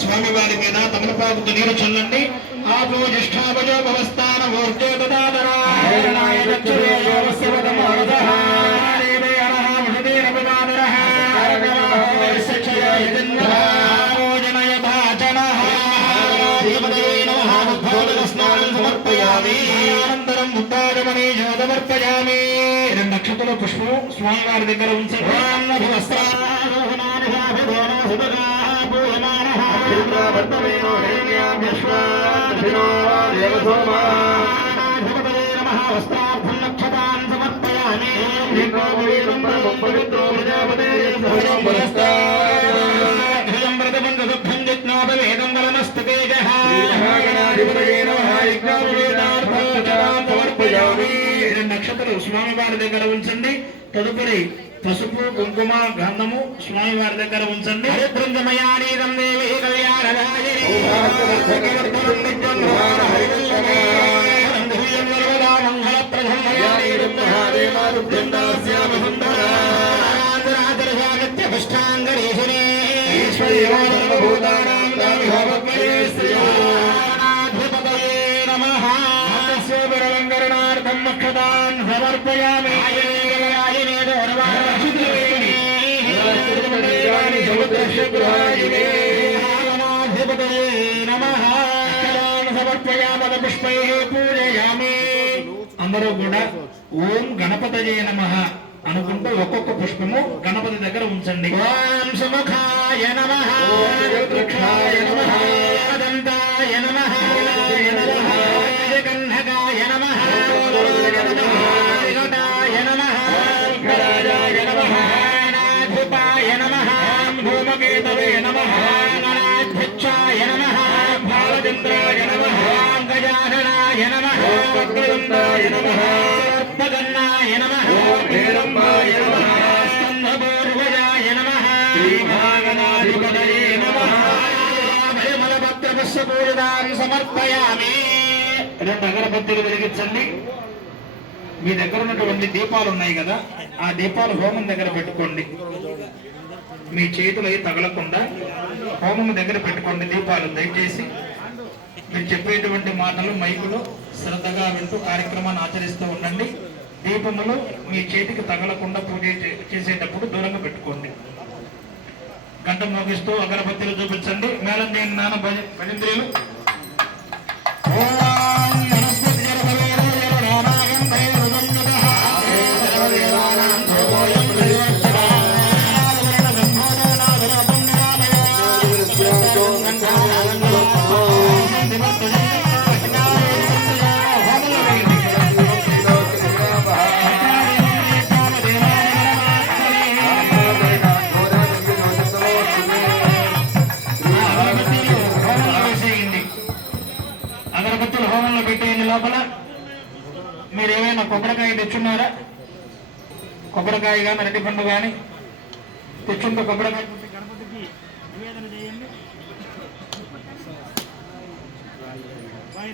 స్వామి వారి మీద తమలపాకుతో నీరు చల్లండి. ఆపో జ్యేష్ఠాభజోపవస్థాన అనంతరం సమర్పయామి. రెండు నక్షత్రాల పుష్పం స్వామి వారి దగ్గర ఉంచండి. నక్షత్రాలు స్వామి వారి దగ్గర ఉంచండి. తదుపరి పసుపు కుంకుమ గంధము స్వామి వారి దగ్గర ఉంచండి. సమర్పయామి. అందరూ కూడా ఓం గణపతయే నమః అనుకుంటూ ఒక్కొక్క పుష్పము గణపతి దగ్గర ఉంచండి. ఓం సుముఖాయ నమః, వృక్షాయ నమః, దంతాయ నమః, గంధకాయ నమః, ఘటాయ నమః, గరాజాయ నమః, నాధిపాయ నమః, భూమకేతవే నమః, గణాధ్యక్షాయ నమః, భారచంద్రాయ నమః, గజాననాయ నమః, వక్రతుండాయ నమః, సర్పగన్నాయ నమః, హేరంబాయ నమః, స్కంధపూర్వజాయ నమః, శ్రీభాగనాధిపతయే నమః. భయమలభద్రపుష్పూజాన్ సమర్పయామి. రెండు అగరబత్తులు వెలిగించండి. మీ దగ్గర ఉన్నటువంటి దీపాలు ఉన్నాయి కదా, ఆ దీపాలు హోమం దగ్గర పెట్టుకోండి. మీ చేతులు అవి తగలకుండా హోమం దగ్గర పెట్టుకోండి దీపాలు. దయచేసి మీరు చెప్పేటువంటి మాటలు మైకులో శ్రద్ధగా వింటూ కార్యక్రమాన్ని ఆచరిస్తూ ఉండండి. దీపములు మీ చేతికి తగలకుండా పూజ చేసేటప్పుడు దూరంగా పెట్టుకోండి. గంట మోగిస్తూ అగరబత్తులు చూపించండి. మేళం నేను నాన్న భజంత్రీలు హోమంలో పెట్టేయండి. లోపల మీరు ఏమైనా కొబ్బరికాయ తెచ్చున్నారా? కొబ్బరికాయ కానీ అరటి పండు కానీ తెచ్చుంటే కొబ్బరికాయ గణపతికి నివేదన చేయండి.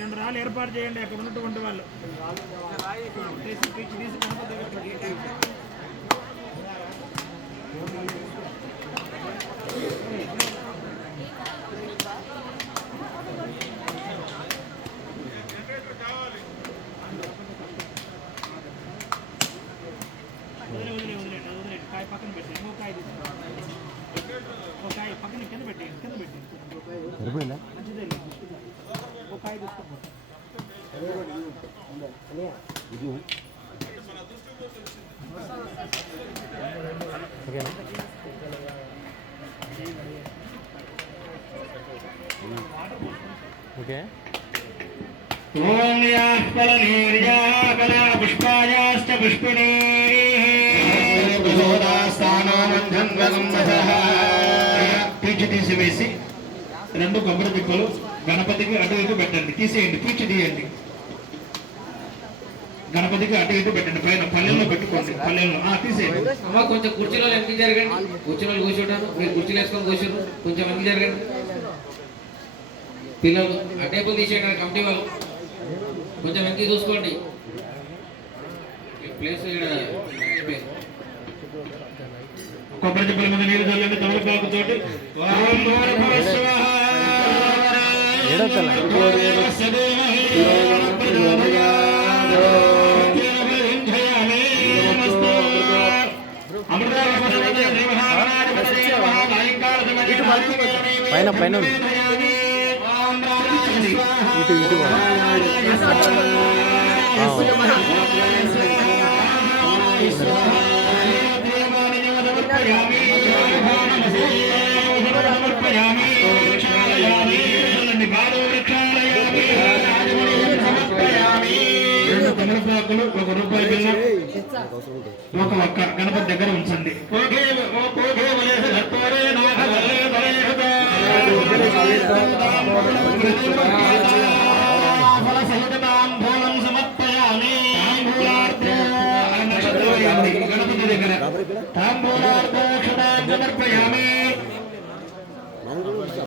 2 రాళ్ళు ఏర్పాటు చేయండి. అక్కడ ఉన్నటువంటి వాళ్ళు తీసి గణపతి పక్కన పెట్టి ఇంకొకాయ ఒక పక్కన కింద పెట్టి మంచిదే. ఒక కాయ తీసుకోండి. ఓకే. ఓం పుష్పాయాశ్చ పుష్పిణీ పీచు తీసివేసి 2 కొబ్బరి పిక్కలు గణపతికి అటు ఇటు పెట్టండి. తీసేయండి, పీచు తీయండి. గణపతికి అటు ఇటు పెట్టండి. పైన పల్లెల్లో పెట్టుకోండి. పల్లెల్లో తీసేయండి. అమ్మ కొంచెం కుర్చీలో వెనక్కి జరగండి. కుర్చీలో కూర్చుంటాను. మీరు కుర్చీలు వేసుకొని కూర్చుంటారు. కొంచెం వెనక్కి జరగండి. పిల్లలు ఆ టేబుల్ తీసేయండి. కమిటీ వాళ్ళు కొంచెం వెనక్కి చూసుకోండి. ప్లేస్ ఇక్కడ కొబ్బరి చెప్పల మీద నీరు చల్లండి తమలపాకు తోటి ఓం భూర్భువః స్వః పైన పైన ఉంది. ఇటు ఇటు తమలపాకులు ₹1 ఒక ఒక్క గణపతి దగ్గర ఉంచండి. గణపతి దగ్గర తాంబూలార్థ సమర్పయామి.